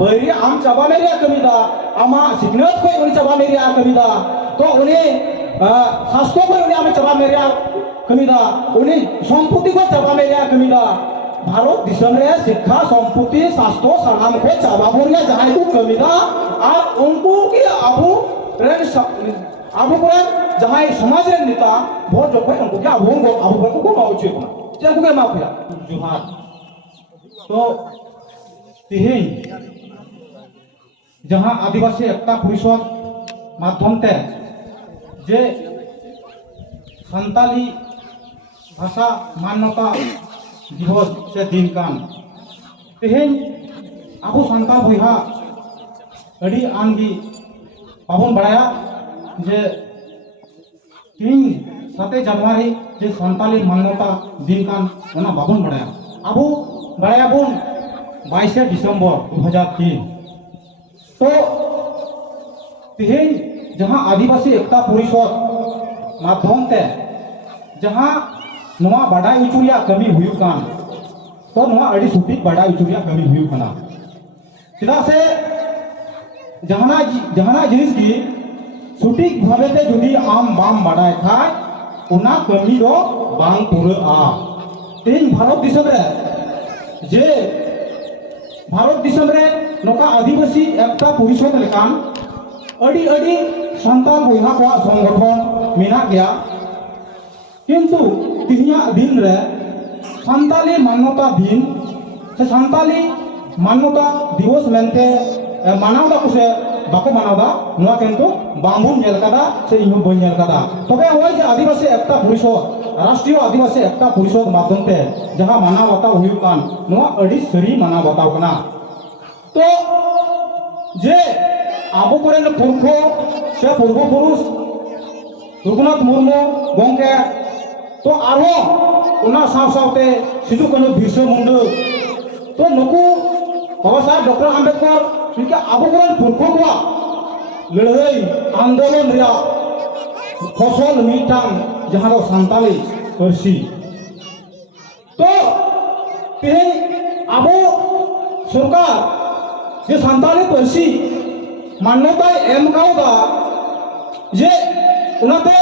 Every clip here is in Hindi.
बैरी आम चाबा मेरे कमीदा आमा सिग्नत को उन्हें चाबा मेरे कमीदा तो उन्हें शास्त्रों को उन्हें आम चाबा मेरे कमीदा उन्हें संपत्ति को चाबा मेरे कमीदा भारत दिसम रे शिक्षा संपत्ति शास्त्रों सनाम को चाबा बोलिया जहाँ को कमीदा और उनको की अबू जहाँ समाज रे नेता बहुत जो उनको क्या अबू को माउची को क्या को माफ किया जुहार तो तिहिं जहाँ आदिवासी एकता परिषद माध्यम ते जे संताली भाषा मान्यता दिवस से दिन कान तिहिं आबो संताल भइहा अड़ी आनगी बाबन बड़ाया जे 3 जनवरी जे संताली मान्यता दिन कान ओना बाबन बड़ाया आबो बड़ाया बोन 22 दिसंबर 2003 तो तिहिं जहाँ आदिवासी एकता परिषद माध्यम ते जहाँ नवा बाडा उचुरिया कमी हुई कान तो नवा अड़ी सुटिक बाडा उचुरिया कमी हुई कना चिदा से जहाना जिनिस की सुटिक भावे ते जुदी आम बाम बाडाय खाय उना कमी दो बांग पुरे आ तीन भारत दिसम रे जे भारत दिसम रे नोका आदिवासी एकता परिषद लेकान अड़ी अड़ी संताल बयहा को संगठन मेना गया किंतु तिहिया दिन रे संताली मान्यता दिन से संताली मान्यता दिवस मेनते मानावदा कुसे बाको मानावदा नोआ किंतु बांबुन नेल कदा से इनु बन नेल कदा तबे होय जे आदिवासी एकता परिषद राष्ट्रीय आदिवासी एकता परिषद माध्यम ते जहां मानावता हुई कान नोआ अड़ी सरी मानावता कना तो जे आबो करेन पुरखो से पूर्व पुरुष रघुनाथ मुर्मू गंगे तो आरो उना साव सावते सिदु कानु बिरसा मुंडा तो नुकु बाबा साहब डॉक्टर आम्बेडकर उनके आबो करेन पुरखो को लड़ाई आंदोलन रिया फसल मीटांग जहां दो संताली परसी तो तिहिं आबो सरकार जे संताली परसी मान्यता एम काउदा जे उनाते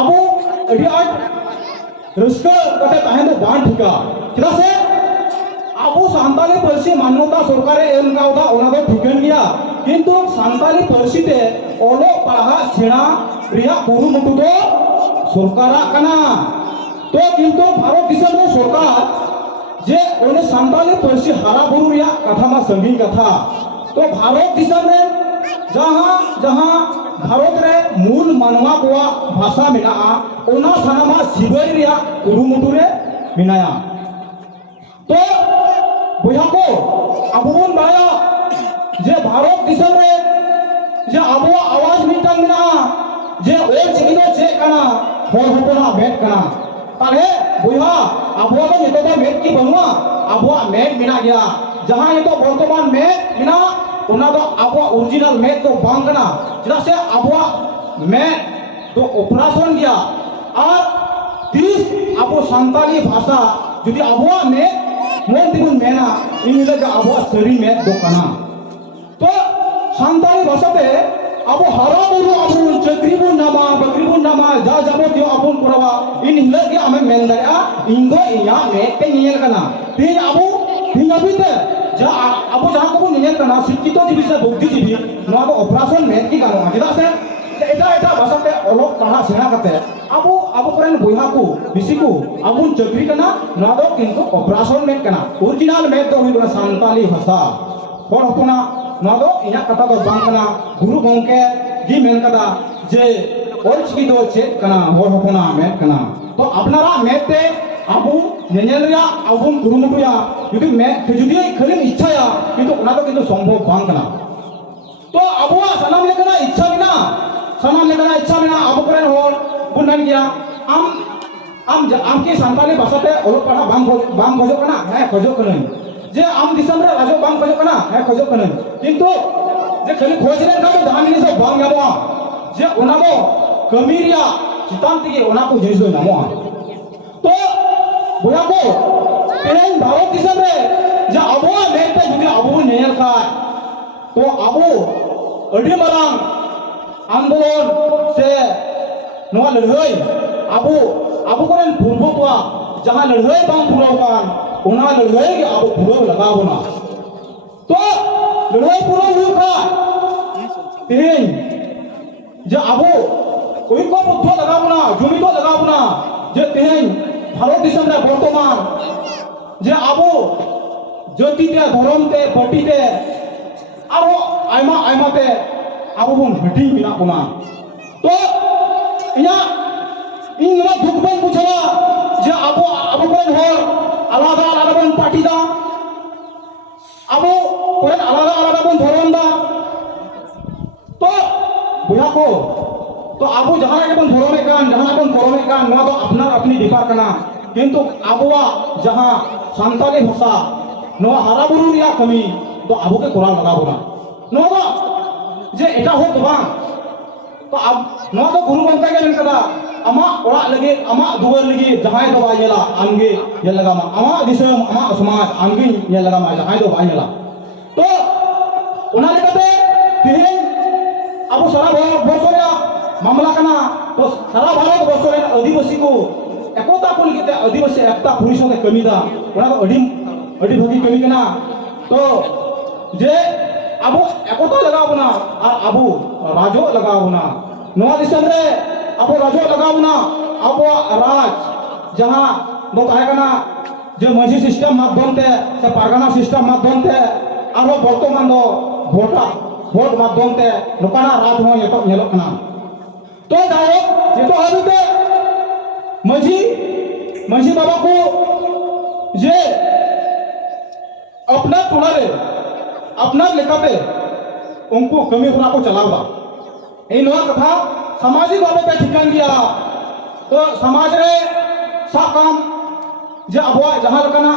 आबो अड़ी आट रस्का कते ताहें दो बान ठिका चिदा से आबो संताली परसी मान्यता सरकारे एम काउदा उना दो ठिकन गया किंतु संताली परसी ते ओलो पढ़ा सेना रिया कुरुमुटु दो सरकारा कना तो किंतु भारत दिसम रे सरकार जे ओने संताली परसी हारा बुरु रिया कथा मा संगीन कथा तो भारत दिसम रे जहाँ जहाँ भारत रे मूल मानवा कोआ भाषा मिना ओना सानामा सिबई रिया कुरुमुटु रे मिनाया तो बुया को अबुन बाया जे भारत दिसम रे जे अबो आवाज मिटा मिना जे ओल चिकिनो चे कना होर होपना बेट कना ताले बुया अबो तो नितो तो मेट की बनुआ अबो मेट मिना गया जहाँ ये तो वर्तमान मेट मिना उना तो आबो ओरिजिनल मेट तो बांग कना चिदा से आबो मेट तो ऑपरेशन गया और 30 आबो संताली भाषा जुदी आबो मेट मोन दिबुन मेना इनिले जो आबो सरी मेट दो कना तो संताली भाषा पे आबो हारा बुरु आबो चक्रीबुन नामा बकरीबुन नामा जा जाबो दियो आबुन करवा इनिले के आमे मेन दया इंगो इया मेट के नियल कना तीन आबो तीन अबिते जा अब जहाँ को नियत करना शिक्षित जीवी से बुद्धिजीवी नवा को ऑपरेशन में की गानो चिदा से एटा एटा भाषा ते ओलोक पढ़ा सेना करते अब अब करेन बयहा को बिसी को अबुन चक्री करना नवा दो किंतु ऑपरेशन में करना ओरिजिनल में तो हुई संताली भाषा और अपना नवा दो इया कथा दो बांग करना गुरु गंके गी मेन कदा जे और चिकी दो चेक करना और अपना में करना तो अपनारा मेते आबू नेनेल रिया आबुन कुरुमुटुया जुदी मैं जुदी खाली इच्छाया किंतु उना तो किंतु संभव बांग कना तो आबुआ सनाम लेकना इच्छा बिना सनाम लेकना इच्छा बिना आबु करेन होर बुनन गया आम की संताली भाषाते ओलो पढ़ा बांग खोजो कना है खोजो कनन जे आम दिसम रे राजो बांग खोजो कना है खोजो कनन किंतु जे खाली खोज लेन का दाम मिनि से बांग यामो जे उना दो कमी रिया चितान तिगे उना को जिनिस दो नामो तो बुया को तेन भारत दिसम रे जे आबो मेट पे जुदी आबो नेल का तो आबो अड़ी मारांग आंदोलन से नवा लड़ाई आबो आबो कोरेन पूर्वकवा जहां लड़ाई बांग पुरावकान उना लड़ाई के आबो पूरा लगावना तो लड़ाई पूरा हुआ तेन जे आबो कोई को बुद्धो लगावना जमी को लगावना जे तेन भारत दिसम रे वर्तमान जे आबो जाति ते धर्म ते पार्टी ते आरो आयमा आयमा ते आबो बन हटी मिना कोना तो इया इन नो दुख बन बुझला जे आबो आबो कोन हर आलादा आलादा बन पार्टी दा आबो कोन आलादा आलादा बन धर्म दा तो बुया को तो आबो जहां के बन धर्म कान जहां बन धर्म कान नो तो अपना अपनी बेकार कना किंतु आबोवा जहां सान्ताली भाषा नो हारा बुरु रिया कमी तो आबो के कोराल लगाबोना नो तो जे एटा हो तो बांग तो अब नो तो गुरु गंता के मेन कदा अमा ओड़ा लगे अमा दुवर लगे जहां तो बायला आमगे ये लगा मा अमा दिसम अमा समाज आमगे ये लगा मा जहां तो बायला तो ओना लेकते तिहिन अब सारा बर्ष रे मामला कना तो सारा भारत बर्ष रे आदिवासी को एकता को लिखते आदिवासी एकता परिषद कमी दा ओना तो अडी भगी कमी कना तो जे अब एकता लगावना और अब राजो लगावना नवा दिसम रे अब राजो लगावना अब राज जहां दो ताहे कना जे मजी सिस्टम माध्यम ते से पारगाना सिस्टम माध्यम ते आरो वर्तमान दो भोट माध्यम ते नोकाना राज हो येतो नेलो कना तो दायो येतो हाबिते मजी बाबा को जे अपना टोला रे अपना लेखाते उनको कमी होना को चलावा इन कथा सामाजिक भाव पे ठिकान दिया तो समाज रे साकाम जे अबवा जहां लकना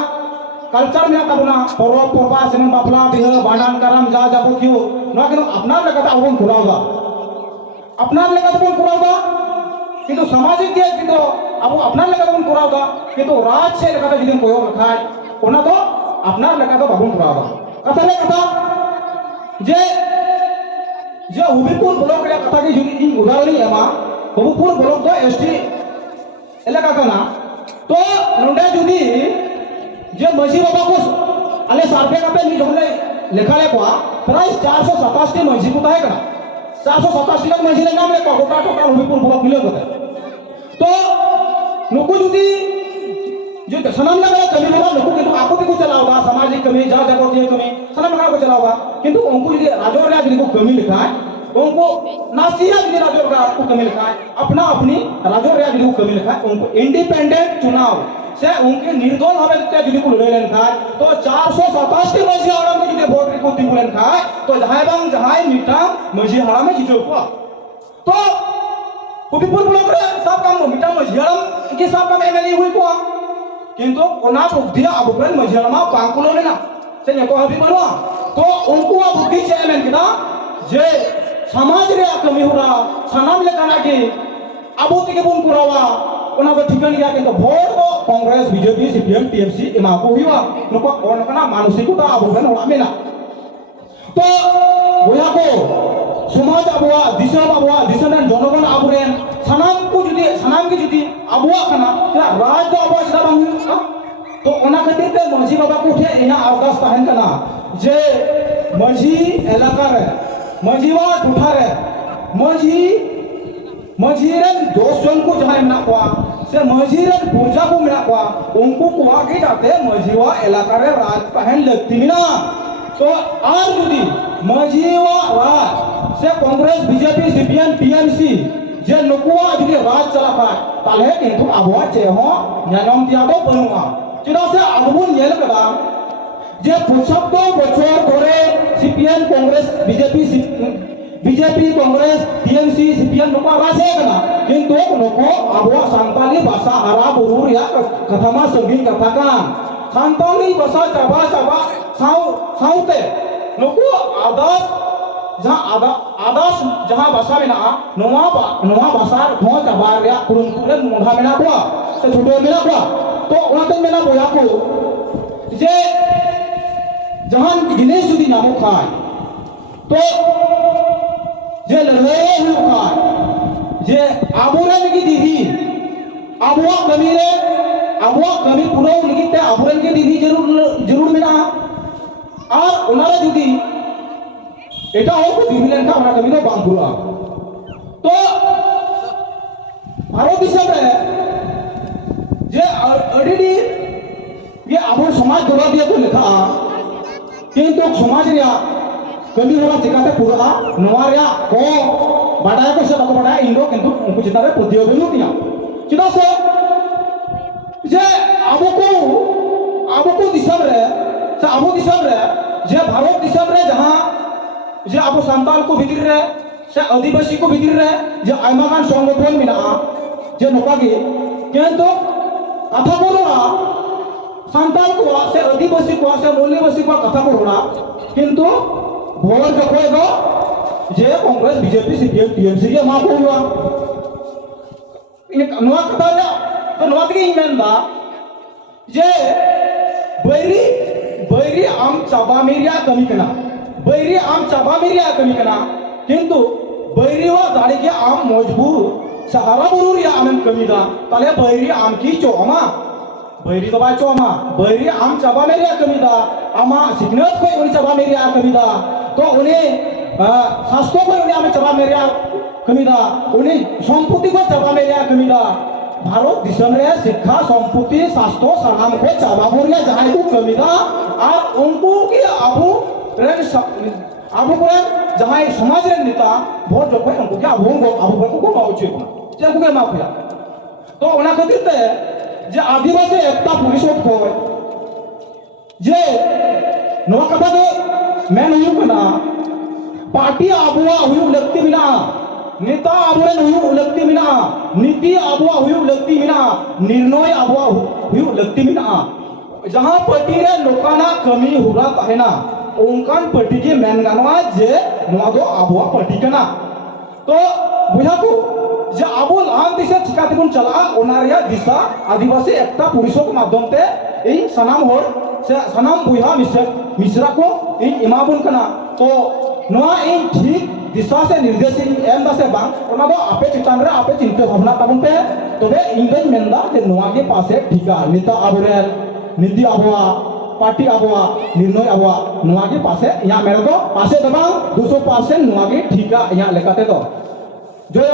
कल्चर में तबना पर्व पर्वा सेमन बापला बिह बांडान करम जा जाबो क्यों ना कि अपना लेखाते अबन कुरावा अपना लेखाते बन कुरावा किंतु सामाजिक के किंतु अब अपना लेखाते बन कुरावा किंतु राज से लेखाते जिदिन कोयो रखाय ओना तो अपना लेखाते बाबन कुरावा कथा ले कथा जे जे हुबीपुर ब्लॉक रे कथा की जुदी इन उदाहरण एमा हुबीपुर ब्लॉक दो एसटी एलाका कना तो नोंडे जुदी जे मजी बाबा को अले सारपे कापे नि जमले लेखाले को प्राय 427 टी मजी को ताहे कना 427 टी मजी ले नाम ले को टोटल हुबीपुर ब्लॉक मिले को तो नुकु जुदी जो सनम लगा कमी होगा नुकु किंतु आपको भी को चलाओगा सामाजिक कमी जा जागृति कमी सनम लगा को चलाओगा किंतु उनको यदि राजो रे जिनको कमी लिखा है उनको नासिया यदि राजो रे आपको कमी लिखा है अपना अपनी राजो रे जिनको कमी लिखा है उनको इंडिपेंडेंट चुनाव से उनके निर्दोल भावे ते जिनको लड़े लिखा है तो 427 टी मजी हाड़ा में जिते वोट को तिंगु लिखा है तो जहां बंग जहां मिटा मजी हाड़ा में जितो को तो हुबीपुर ब्लॉक रे सब काम मिटा मजी हाड़ा के सब काम एमएलए हुई को किंतु ओना बुद्धि अबुकन मझियामा पांकुलो लेना से neko habi manwa तो उनको बुद्धि चेयरमैन किना जे समाज रे कमी होरा सनाम लेकाना के अबो तिके बुन कुरावा ओना को ठिकान गया किंतु वोट को कांग्रेस बीजेपी सीपीएम टीएमसी एमा को हुआ नको ओनकना मानसिकता अबुकन होला मेना तो बोया को समाज अबुआ दिसम जनगण आबुरेन सनाम की जुदी अबुआ कना या राज दो अबुआ सदा बांग तो ओना खातिर ते मजी बाबा को ठे इना अवकाश तहन कना जे मजी इलाका रे मजीवा टुठा रे मजीरन दोस्तन को जहां मेना को से मजीरन पूजा को मेना को उनको को के जाते मजीवा इलाका रे राज पहन लगती मिना तो आर जुदी मजीवा राज से कांग्रेस बीजेपी सीपीएम टीएमसी जे नुकुआ जुदी राज चला पाए ताले किंतु अबुआ चे हो न्यायम दिया तो बनुआ चिदा से अबुन नेल कदा जे पुछब तो बचोर करे CPM Congress BJP Congress TMC CPM नुकुआ रासे कना किंतु नुको अबुआ सांताली भाषा हरा बुरु या कथामा संगीन कथाकान सांताली भाषा चाबा साउते नुको आदास जहां भाषा में ना नोवा भाषा हो चाबा रे कुरुन मोधा में ना को से छुटो में ना को तो ओनाते में ना बोया को जे जहां जिनेस जुदी नामो खाय तो जे लड़ाई हुआ जे आबोरेन की दीदी आबुआ कमी रे आबुआ कमी पूरा लगी ते आबोरेन की दीदी जरूर मेना और उनारे जुदी एटा हो को दीदी लेन का हमरा कमी दो बांग पूरा तो भारत दिशा रे जे अडिडी ये आबो समाज दोला दिया तो लेखा किंतु समाज रिया कमी होना चिकाते पूरा नवा रिया को बाडाय को से बाको बाडाय इंदो किंतु उनको चितारे प्रतियोग नुतिया चिदा से जे आबो को दिशा रे से आबो दिशा रे जे भारत दिशा रे जहां जे आबो संताल को भीतर रे से आदिवासी को भीतर रे जे आयमा गान संगठन मिना जे नोकागे किंतु कथा बोलवा संताल को से आदिवासी को से मूल्यवासी को कथा बोलवा किंतु भोर जखोय दो जे कांग्रेस बीजेपी सीपीएम टीएमसी ये मा बोलवा ये नवा कथा रे तो नवा के इमेंदा जे बैरी आम चाबा मेरिया कमी कना बैरी आम चाबा मेरिया कमी कना किंतु बैरी वा दाड़ी के आम मजबूर सहारा बुरूर या आम कमी दा ताले बैरी आम की चोमा बैरी तो बाय चोमा बैरी आम चाबा मेरिया कमी दा आमा सिग्नत को उन चाबा मेरिया कमी दा तो उन्हें शास्त्रों को उन्हें आम चाबा मेरिया कमी दा उन्हें संपत्ति को चाबा मेरिया कमी दा भारत दिशम रे शिक्षा संपत्ति शास्त्र सानाम को चाबा बोरिया जहां को कमी दा और उनको की आबू को जहां समाज रे नेता बहुत जो कोई उनको क्या आबू को माउचे जे को मा खुया तो ओना खातिर ते जे आदिवासी एकता पुलिस को जे नवा कथा के मेन हुयु कना पार्टी आबुआ हुयु लगती बिना नेता आबुरेन हुयु लगती बिना नीति आबुआ हुयु लगती बिना निर्णय आबुआ हुयु लगती बिना जहां पार्टी रे लोकाना कमी हुरा तहेना ओंकान पार्टी के मेन गानवा जे नवा दो आबुआ पार्टी कना तो बुझा को जे आबो लान दिशा चिकाते बन चला ओनारिया दिशा आदिवासी एकता पुलिसों के माध्यम ते इन सनाम होर से सनाम बुहा मिश्रा को इन इमाबुन कना तो नवा इन ठीक दिशा से निर्देश एम से बांग ओना दो आपे चितान रे आपे चिंता भावना ताबुन पे तबे इंगन मेंदा जे नवा के पासे ठीका नेता आबुरे नीति आबुआ पार्टी आबुआ निर्णय आबुआ नवा के पासे या मेरे को पासे दबांग 200% नवा के ठीका या लेकाते तो जय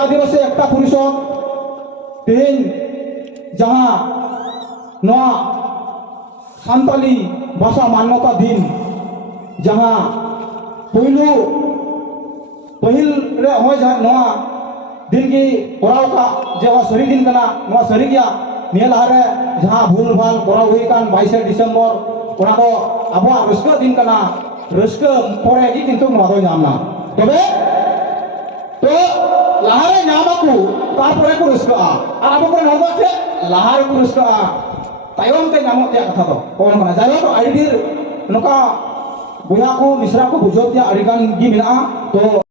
आदिवासी एकता पुलिसों तेन जहां नवा सान्ताली भाषा मान्यता दिन जहां पहिल रे हो जहां नवा दिन की कोराव का जेवा सरी दिन कना नवा सरी गया निया लहारे जहां भूल भाल कोराव हुई कान 22 डिसेंबर ओना दो आबो रस्का दिन कना रस्का परे की किंतु नवा दो नामना तबे तो लहारे नामकु तारपरे को रस्का और आबो को नवा छे लहारे को रस्का तायम ते नामो ते कथा दो कोन कना जायो तो आईडी नोका बुया को मिश्रा को बुझो दिया अड़ीगान गी मिला तो